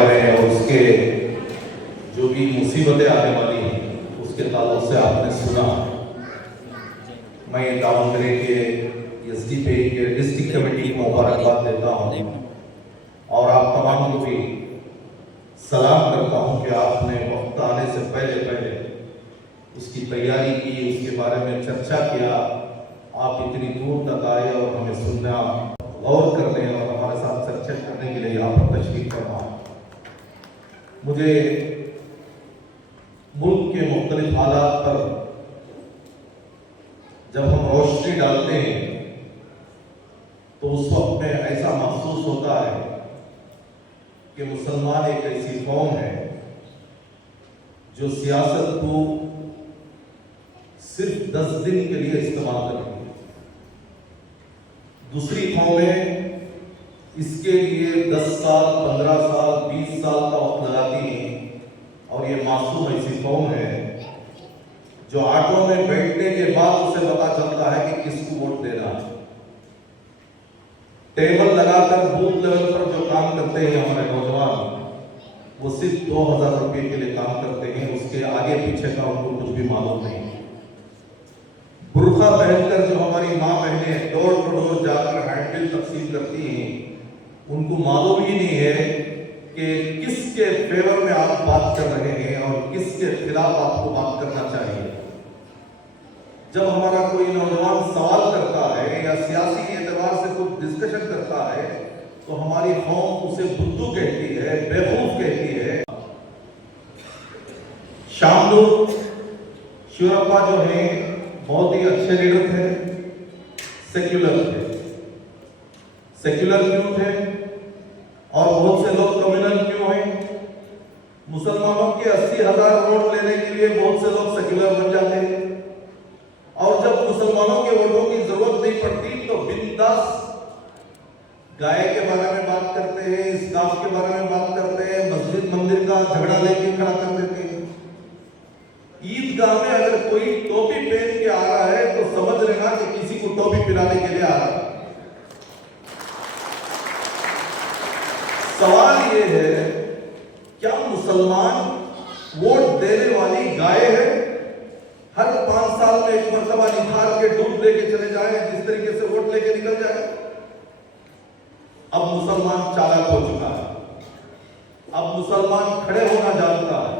और उसके जो भी मुसीबतें आने वाली हैं उसके ताल्लुक से आपने सुना। मैं दावणगेरे के एसडीपी के डिस्ट्रिक्ट कमेटी को मुबारकबाद देता हूँ और आप तमाम को भी सलाम करता हूँ कि आपने वक्त आने से पहले उसकी तैयारी की, उसके बारे में चर्चा किया, आप इतनी दूर तक आए और हमें सुनना, गौर करने और हमारे साथ चर्चा करने के लिए यहाँ पर तशरीफ फरमा। मुझे मुल्क के मुख्तलिफ हालात पर जब हम रोशनी डालते हैं तो उस वक्त में ऐसा महसूस होता है कि मुसलमान एक ऐसी कौम है जो सियासत को सिर्फ 10 दिन के लिए इस्तेमाल करती है। दूसरी कौमें इसके लिए 10 साल, 15 साल, 20 साल का वक्त लगाती हैं और ये मासूम ऐसी कौम है जो ऑटो में बैठने के बाद उसे पता चलता है कि किसको वोट देना है। टेबल लगाकर बूथ लेवल पर जो काम करते हैं हमारे नौजवान, वो सिर्फ 2000 रुपए के लिए काम करते हैं, उसके आगे पीछे का उनको कुछ भी मालूम नहीं। बुर्का पहनकर जो हमारी माँ बहनें डोर टू डोर जाकर हैंडबिल तकसीम करती हैं, उनको मालूम ही नहीं है कि किसके फेवर में आप बात कर रहे हैं और किसके खिलाफ आपको बात करना चाहिए। जब हमारा कोई नौजवान सवाल करता है या सियासी एतबार से कुछ डिस्कशन करता है तो हमारी कौम उसे बुद्धू कहती है, बेवकूफ कहती है। शामलू शिवरप्पा जो है बहुत ही अच्छे लीडर थे, सेक्युलर थे। सेक्युलर क्यों थे और बहुत से लोग कम्युनल क्यों हैं? मुसलमानों के 80,000 वोट लेने के लिए बहुत से लोग सेक्युलर बन जाते हैं और जब मुसलमानों के वोटों की जरूरत नहीं पड़ती तो बिंदास गाय के बारे में बात करते हैं, इस्लाम के बारे में बात करते हैं, मस्जिद मंदिर का झगड़ा लेके खड़ा कर देते हैं। ईदगाह में अगर कोई टोपी पहन के आ रहा है तो समझ लेना कि किसी को टोपी पिलाने के लिए आ रहा है। सवाल ये है, क्या मुसलमान वोट देने वाली गाय है? हर 5 साल में एक मरतबा निखार के दूध लेके चले जाए, जिस तरीके से वोट लेके निकल जाए। अब मुसलमान चालाक हो चुका है, अब मुसलमान खड़े होना जानता है,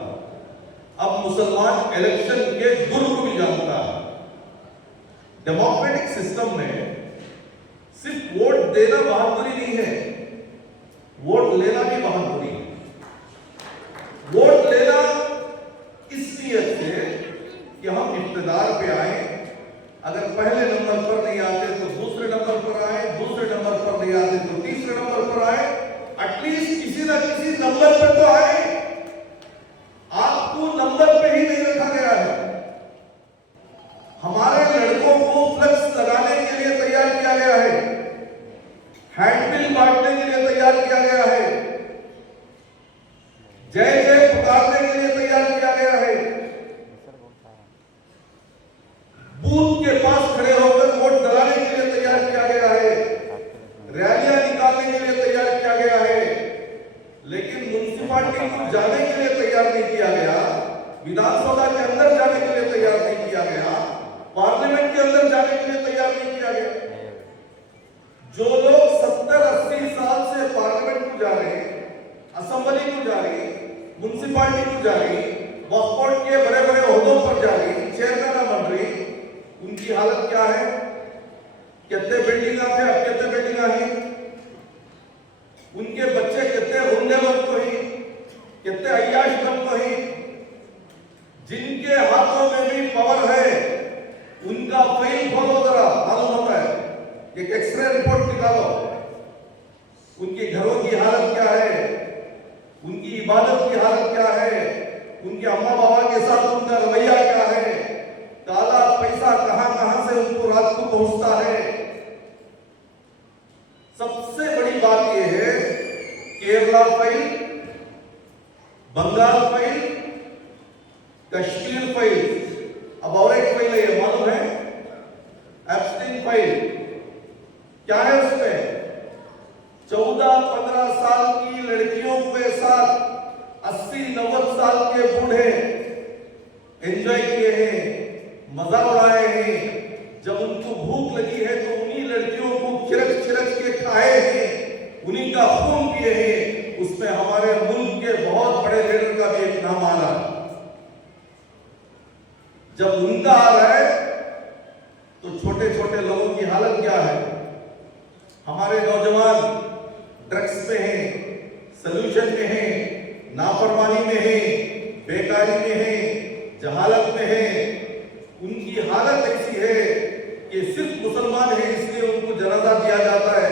अब मुसलमान इलेक्शन के गुर को भी जानता है। डेमोक्रेटिक सिस्टम में सिर्फ वोट देना बहादुरी नहीं है, वोट लेना भी बहादुरी है। वोट लेना इस नियत से कि हम इख्तिदार पे आए, अगर पहले नंबर पर नहीं आते तो दूसरे नंबर पर आए, दूसरे नंबर पर नहीं आते तो तीसरे नंबर पर आए, एटलीस्ट किसी न किसी नंबर पर तो आए। आपको नंबर पे ही नहीं रखा गया है। हमारे लड़कों को फ्लेक्स लगाने के लिए तैयार किया गया है, हैंडबिल बांटने के लिए तैयार किया गया है, जय जय पुकारने के लिए तैयार किया गया है, बूथ के पास खड़े होकर वोट डराने के लिए तैयार किया गया है, रैलियां निकालने के लिए तैयार किया गया है। लेकिन म्युनिसिपैलिटी को जाने के लिए तैयार नहीं किया गया, विधानसभा के अंदर जाने के लिए तैयार नहीं किया गया, पार्लियामेंट के अंदर जाने के लिए तैयार नहीं किया गया। जो लोग 70-80 साल से पार्लियामेंट को जा रहे हैं, असेंबली को जा रही, म्युनिसिपैलिटी को जा रही, वक्फ बोर्ड के बड़े बड़े ओहदों पर जा रही, चेयरमैन बन रही, उनकी हालत क्या है? कितने बिल्डिंग थे, अब कितने बिल्डिंग है? उनके बच्चे कितने रुंडे बन को ही, कितने अय्याश बन को ही। जिनके हाथों में भी पावर है उनका फाइल खोलो, जरा मालूम होता है। एक एक्सरे रिपोर्ट निकालो, उनके घरों की हालत क्या है, उनकी इबादत की हालत क्या है, उनके अम्मा बाबा के साथ उनका रवैया क्या है, काला पैसा कहां से उनको रात को पहुंचता है। सबसे बड़ी बात यह है, Kerala file, Bengal file, Kashmir file, अब और एक फाइल है, ये मालूम है, एब्स्टीन फाइल। क्या है उसमें? 14-15 साल की लड़कियों के साथ उसमें हमारे मुल्क के बहुत बड़े लीडर का भी एक नाम आ रहा है। जब उनका आ रहा है तो छोटे छोटे लोगों की हालत क्या है? हमारे नौजवान ड्रग्स में हैं, सॉल्यूशन में हैं, नाफरमानी में हैं, बेकारी में हैं, जहालत में हैं। उनकी हालत ऐसी है कि सिर्फ मुसलमान है इसलिए उनको जनाजा दिया जाता है,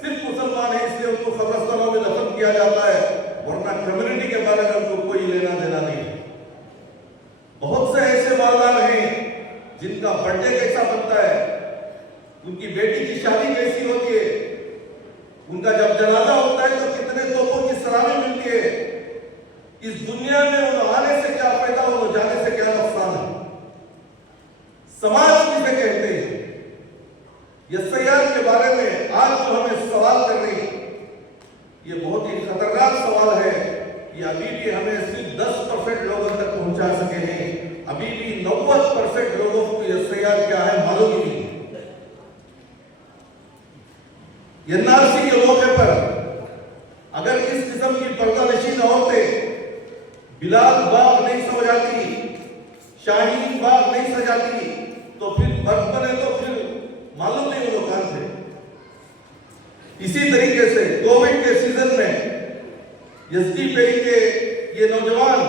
सिर्फ मुसलमान है इसलिए उनको कब्रिस्तानों में दफन किया जाता है, वरना कम्युनिटी के बारे में उनको कोई लेना देना नहीं है। बहुत से ऐसे वालदान हैं जिनका बर्थडे कैसा बनता है, उनकी बेटी की शादी कैसी होती है, उनका जब जनाजा होता है तो कितने तोपों की सलामी मिलती है। इस दुनिया में उन्हें आने से क्या फायदा, उन्हें जाने से क्या नुकसान है? समाज किसे कहते हैं? एसआईआर के बारे में आज जो हमें सवाल कर रही, ये बहुत ही खतरनाक सवाल है कि अभी भी हमें सिर्फ 10% लोगों तक पहुंचा सके हैं। अभी भी 90% लोगों को एसआईआर क्या है मालूम ही नहीं। एनआरसी के मौके पर अगर इस किस्म की पर्दानशीन औरतें बिलाल बाग नहीं सजाती, शाहीन बाग नहीं सजाती, तो फिर बने तो फिर मालूम नहीं वो कहां थे। इसी तरीके से कोविड के सीजन में एसडीपीआई के ये नौजवान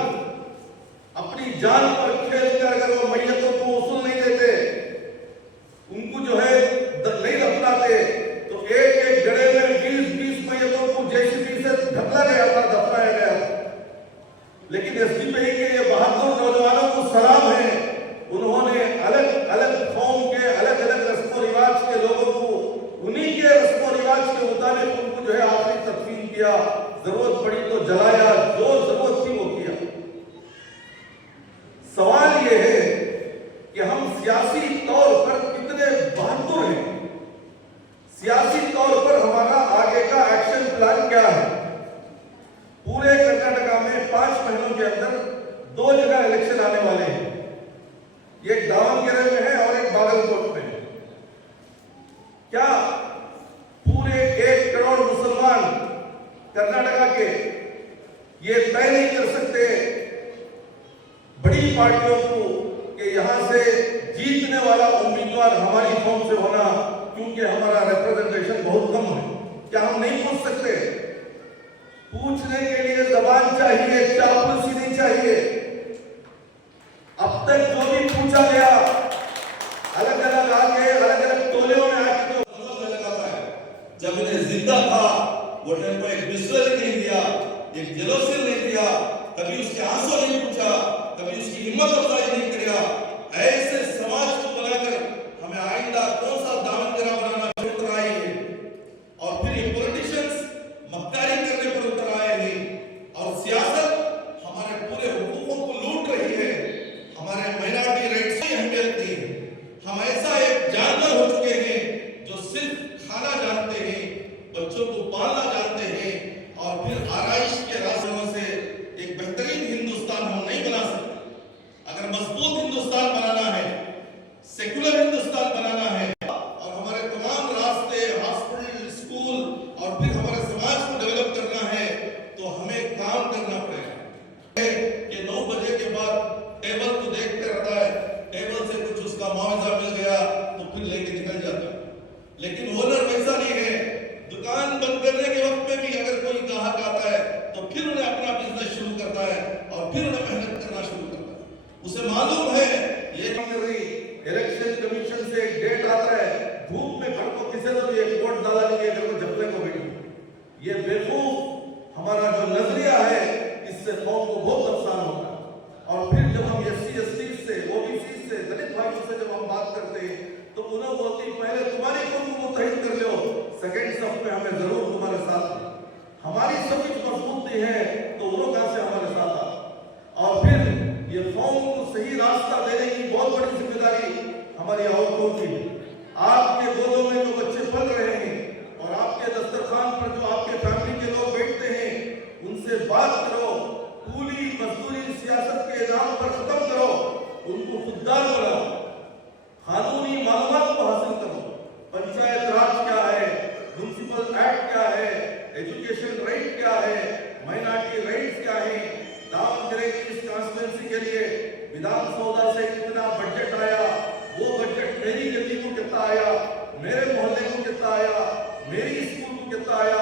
अपनी जान पर खेलकर अगर वो मैयतों को वसूल नहीं देते, उनको जो है नहीं दफनाते, तो एक गड्ढे में 20 मैयतों को जेसीबी से ढकला गया था, दफनाया गया था। लेकिन एसडीपीआई के ये बहादुर नौजवानों को सलाम है, उन्होंने अलग अलग कौम के अलग अलग रस्म रिवाज के लोगों को उन्हीं के रस्म रिवाज के मुताबिक उनको जो है आखिरी तदफीन किया, जरूरत पड़ी तो जलाया, जो जरूरत थी वो किया। सवाल ये है कि हम सियासी तौर पर कितने बहादुर हैं, सियासी तौर पर हमारा आगे का एक्शन प्लान क्या है। पूरे कर्नाटका में 5 महीनों के अंदर 2 जगह इलेक्शन आने वाले हैं, एक दावणगेरे में है और एक बागलकोट में है। क्या पूरे 1 करोड़ मुसलमान कर्नाटका के ये तय नहीं कर सकते बड़ी पार्टियों को कि यहां से जीतने वाला उम्मीदवार हमारी कौम से होना, क्योंकि हमारा रिप्रेजेंटेशन बहुत कम है? क्या हम नहीं पूछ सकते? पूछने के लिए जबान चाहिए, चापलूसी नहीं चाहिए। अब तक जो भी पूछा गया अलग अलग आके अलग अलग टोलियों में आके जो लगाता है, जब इन्हें जिंदा था वो टाइम को एक बिस्तर नहीं दिया, एक जलोसिल नहीं दिया, कभी उसके आंसू नहीं पूछा, कभी उसकी हिम्मत अफजाई नहीं किया। ऐसे समाज को बनाकर हमें आइंदा कौन सा दावनगेरा बनाना उतर आए हैं, और फिर ये पॉलिटिशियंस मक्कारी करने पर उतर आए हैं, और सियासत हमारे पूरे हुकूकों को लूट रही है, हमारे माइनॉरिटी राइट्स की अहमियत नहीं है। हम ऐसा एक जानवर हो चुके हैं जो सिर्फ खाना जानते हैं, बच्चों को पालना जानते हैं, और फिर आराइश के रास्तों से एक बेहतरीन हिंदुस्तान हम नहीं बना सकते। अगर मजबूत हिंदुस्तान बनाना है, सेकुलर हिंदुस्तान बनाना है, और हमारे तमाम रास्ते, हॉस्पिटल, स्कूल और फिर हमारे समाज को डेवलप करना है, तो हमें काम करना पड़ेगा। कि 9 बजे के बाद टेबल को देखते रहता है, टेबल से कुछ उसका मुआवजा मिल गया तो फिर लेके निकल जाता है। लेकिन ओनर वैसा नहीं है, दुकान बंद करने के वक्त में भी अगर कोई ग्राहक आता है तो फिर उन्हें अपना बिजनेस शुरू करता है, और फिर उन्हें मेहनत करना शुरू करता है। उसे मालूम है ये इलेक्शन कमीशन से एक डेट आता है, धूप में घर को किसी ने भी एक वोट डाला नहीं है, देखो जबले को बैठी। ये बेवकूफ हमारा जो नजरिया है, इससे कौम को बहुत नुकसान होता है। और फिर जब हम एससी एसटी से, ओबीसी से, दलित भाइयों से जब हम बात करते हैं, तो उन्हें बोलती पहले तुम्हारी कौम को मुतहिद कर लो, सेकंड स्टेप में हमें जरूर तुम्हारे साथ है। हमारी सब कुछ मजबूत नहीं है तो वो कहां से हमारे साथ आ। और फिर ये कौम को सही रास्ता देने की बहुत बड़ी जिम्मेदारी हमारी औरतों की है। आपके गोदों में जो बच्चे पल रहे हैं, और आपके दस्तरखान पर जो आपके फैमिली के लोग बैठते हैं, उनसे बात करो, कूली मजदूरी सियासत के नाम पर खत्म करो, उनको खुददार बनाओ, कानूनी मालूमात को हासिल करो। पंचायत राज क्या है, म्युनिसिपल एक्ट क्या है, एजुकेशन राइट क्या है, मेरी गली को कितना आया, मेरे मोहल्ले को कितना आया, मेरी स्कूल को कितना आया,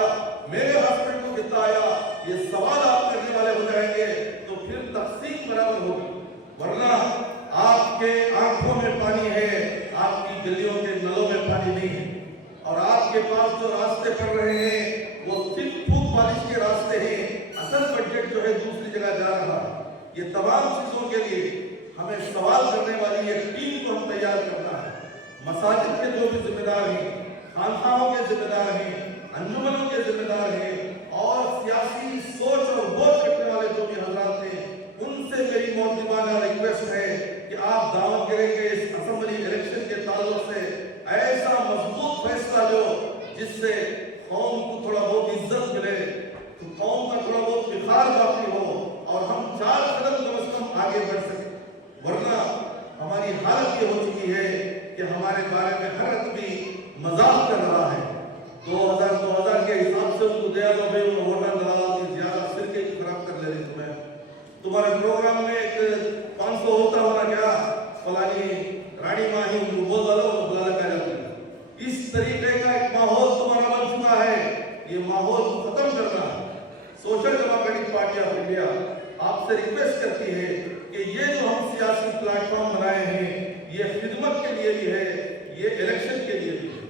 मेरे हॉस्पिटल को कितना आया, ये सवाल आप करने वाले हो जाएंगे तो फिर तकसीम बराबर होगी। वरना आपके आंखों में पानी है, आपकी गलियों के नलों में पानी नहीं है। और आपके पास जो रास्ते पड़ रहे हैं वो सिर्फ फूक बारिश के रास्ते हैं। असल बजट जो है दूसरी जगह जा रहा है। ये तमाम चीजों के लिए हमें सवाल करने वाली एक टीम को हम तैयार करना है। मसाजिद के जो भी जिम्मेदार हैं, खानखाहों के जिम्मेदार हैं, अंजुमनों के जिम्मेदार हैं और सियासी सोच और बोझ रखने वाले जो भी हजरात हैं, उनसे मेरी मोहब्बताना रिक्वेस्ट है कि आप दावतगिरी के इस असेंबली इलेक्शन के ताल्लुक से ऐसा मजबूत फैसला लो जिससे कौम को थोड़ा बहुत इज्जत मिले, तो कौम का थोड़ा बहुत विखार बाकी हो और हम 4 कदम कम से कम आगे बढ़ सके। वरना हमारी हालत ये हो चुकी है कि हमारे बारे में हर आदमी मजाक कर रहा है। 2000 के हिसाब से उनको दिया तो भाई वो वोटर दलाल की ज्यादा सिरके की खराब कर ले रही। तुम्हारे प्रोग्राम में एक 500 होता होना क्या, फलानी रानी माही उनको बोल डालो तो बुला कर जाती है। इस तरीके का एक माहौल तुम्हारा बन चुका है। ये माहौल खत्म करना है। Social democratic party of India आपसे रिक्वेस्ट करती है कि ये जो हम सियासी प्लेटफॉर्म बनाए हैं ये खिदमत के लिए भी है, ये इलेक्शन के लिए भी है।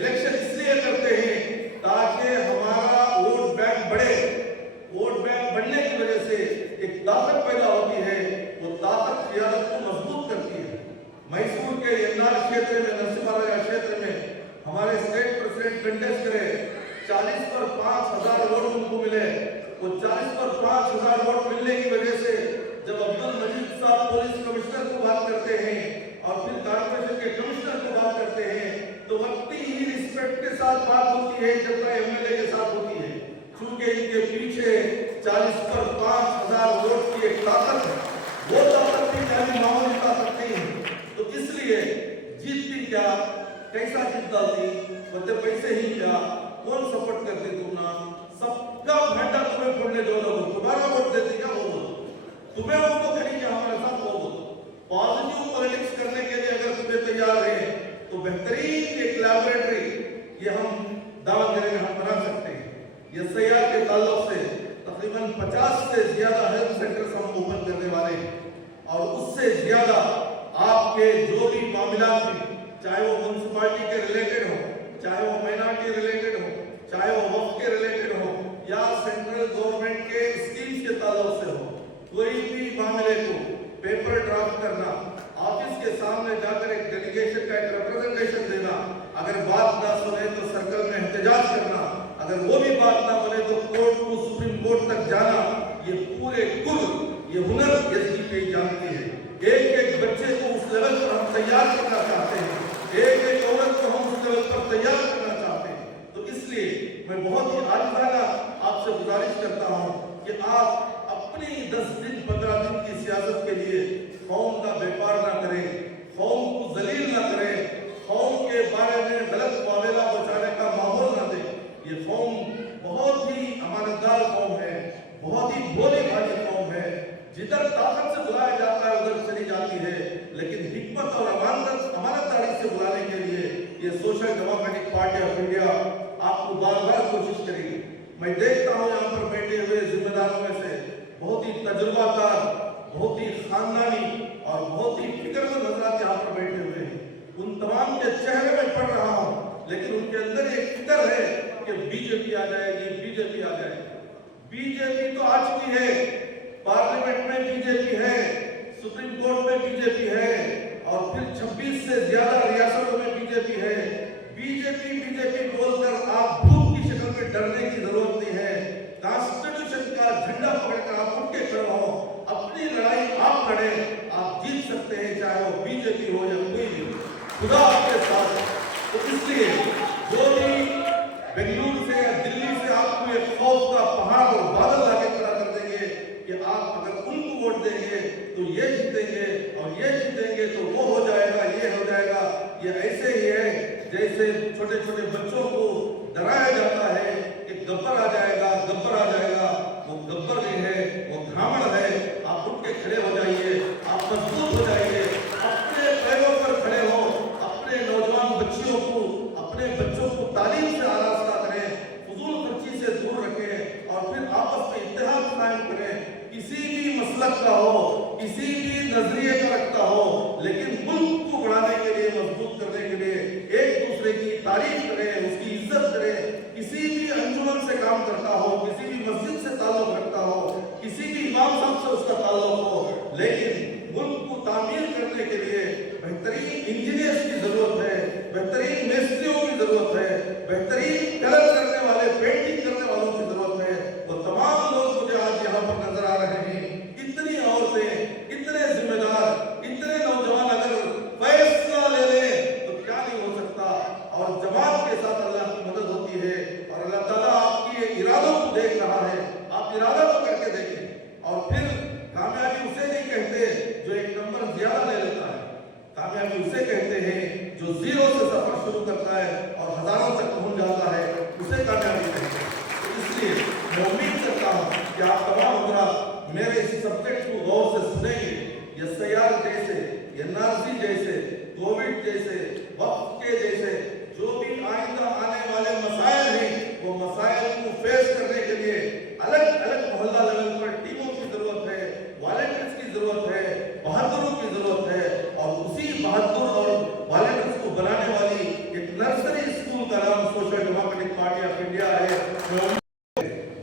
इलेक्शन इसलिए करते हैं ताकि हमारा वोट बैंक बढ़े। वोट बैंक बढ़ने की वजह से एक ताकत पैदा होती है, वो ताकत क़ियादत को मजबूत करती है। मैसूर के यन्नार क्षेत्र में, नरसिम्हा क्षेत्र में हमारे स्टेट प्रेसिडेंट कंटेस्ट करे, 40 पर 5000 वोट उनको मिले। वो 40 पर 5000 वोट मिलने की वजह से जब अब्दुल मजीद साहब पुलिस कमिश्नर को बात करते हैं और फिर कॉर्पोरेशन के कमिश्नर को बात करते हैं तो वक्ती ही रिस्पेक्ट के साथ बात होती है जब एमएलए के साथ होती है। क्योंकि इनके पीछे 40 पर 5000 वोट की एक ताकत है। वो ताकत भी खाली मामूली ताकत नहीं है। तो इसलिए जीतती क्या, कैसा जीत डालती, मतलब पैसे ही क्या, कौन सपोर्ट करते तुम ना, सबका भांडा तुम्हें फोड़ने जो लोग तुम्हारा वोट देते क्या वो बोलो, तुम्हें उनको खरीदे हमारे साथ वो बोलो। पॉजिटिव पॉलिटिक्स करने के लिए अगर तुम्हें तैयार है तो बेहतरीन एक लैबोरेटरी ये हम दावतगिरी में हम बना सकते हैं। ये सैयार के ताल्लुक से तकरीबन 50 से ज्यादा हेल्थ सेंटर्स हम ओपन करने वाले हैं और उससे ज्यादा आपके जो भी मामला हैं, चाहे वो म्युनिसिपैलिटी के रिलेटेड हो, चाहे वो माइनॉरिटी रिलेटेड हो, चाहे वो वक्फ के रिलेटेड हो या सेंट्रल गवर्नमेंट के स्कीम्स के ताल्लुक से हो, कोई भी मामले को पेपर ड्राफ्ट करना, ऑफिस के सामने जाकर एक डेलीगेशन का एक रिप्रेजेंटेशन देना, अगर बात ना सुने तो सर्कल में एहतजाज करना, अगर वो भी बात ना बने तो कोर्ट को सुप्रीम कोर्ट तक जाना, ये पूरे गुण ये हुनर एसडीपी जानती है। एक एक बच्चे को उस लेवल पर हम तैयार करना चाहते हैं, एक एक औरत को हम उस लेवल पर तैयार करना चाहते हैं। तो इसलिए मैं बहुत ही आजिज़ाना आपसे गुजारिश करता हूं कि आप अपनी 10 दिन 15 दिन की सियासत के लिए कौम का व्यापार ना करें, कौम को जलील ना करें, कौम के बारे में गलत मामला बचाने का माहौल ना दें। ये कौम बहुत ही अमानतदार कौम है, बहुत ही भोली भाली कौम है। जिधर ताकत से बुलाया जाता है उधर चली जाती है, लेकिन हिकमत और अमानतदारी से बुलाने के लिए ये social democratic party of India आपको बार-बार कोशिश करेगी। मैं देखता हूँ यहाँ पर बैठे हुए जिम्मेदारों में से बहुत ही तजुर्बाकार, बहुत ही खानदानी और बहुत ही फिक्रमंद हजरात यहाँ पर बैठे हुए हैं। उन तमाम के चेहरे में पढ़ रहा हूँ, लेकिन उनके अंदर एक फिक्र है कि बीजेपी आ जाएगी, बीजेपी आ जाएगी। बीजेपी तो आ चुकी है, पार्लियामेंट में बीजेपी है, सुप्रीम कोर्ट में बीजेपी है और फिर 26 से ज्यादा रियासतों में बीजेपी है। बीजेपी बीजेपी बोलकर आप भूख की शक्ल में डरने की जरूरत नहीं है। कॉन्स्टिट्यूशन का झंडा पकड़कर आप उठ के खड़े हो, अपनी लड़ाई आप लड़े, आप जीत सकते हैं, चाहे वो बीजेपी हो या कोई भी, खुदा आपके साथ। तो इसलिए जो भी बेंगलुरु से या दिल्ली से आपको एक खौफ का पहाड़ और बादल लाके खड़ा कर देंगे कि आप अगर उनको वोट देंगे तो ये जीतेंगे और ये जीतेंगे तो वो हो जाएगा, ये हो जाएगा, ये ऐसे ही है जैसे छोटे छोटे बच्चों को डराया जाता है कि गब्बर आ जाएगा, गब्बर आ जाएगा। वो गब्बर नहीं है, वो घामड़ है। आप उठ के खड़े हो जाइए, आप मजबूत हो जाइए, अपने पैरों पर खड़े हो, मसलक का हो, किसी भी नजरिए का रखता हो, लेकिन मुल्क को बढ़ाने के लिए, मजबूत करने के लिए एक दूसरे की तारीफ करे, उसकी इज्जत करे, किसी भी अंजुमन से काम करता हो, किसी भी मस्जिद से ताल्लुक रखता हो, किसी भी इमाम साहब से उसका ताल्लुक हो, लेकिन मुल्क को तामीर करने के लिए बेहतरीन इंजीनियर्स की जरूरत है, बेहतरीन मिस्त्रियों की जरूरत है, बेहतरीन कलर करने वाले, पेंटिंग करने वालों की जरूरत है। तो तमाम लोग मुझे आज यहाँ पर नजर आ रहे हैं। इतनी औरतें, इतने जिम्मेदार, इतने नौजवान अगर फैसला ले लें तो क्या नहीं हो सकता। और जमात के साथ अल्लाह की मदद होती है और अल्लाह ताला आपके इरादों को देख रहा है। आप इरादा तो करके देखें। और फिर कामयाबी उसे नहीं कहते जो एक नंबर ज्यादा ले लेता है, कामयाबी उसे कहते हैं जो जीरो से सफर शुरू करता है और हजारों तक पहुंच जाता है, उसे कामयाबी कहते हैं। तो इसलिए मैं उम्मीद करता हूं कि आप तमाम हजरात मेरे इस सब्जेक्ट को गौर से सुनेंगे। SIR जैसे, NRC जैसे, कोविड जैसे, वक्त के जैसे जो भी आइंदा आने वाले मसाइल हैं, वो मसाइल को फेस करने के लिए अलग अलग मोहल्ला लेवल पर टीमों की जरूरत है, वॉलंटियर्स की जरूरत है, बहादुरों की जरूरत है। और उसी बहादुर और वॉलंटियर्स को बनाने वाली एक नर्सरी स्कूल का नाम social democratic party of India है,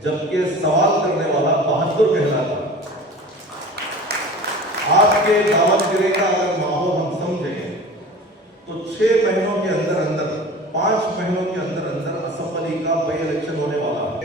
जबकि सवाल करने वाला बहादुर कहलाता। आपके दावतगिरी का अगर माहौल हम समझें तो 6 महीनों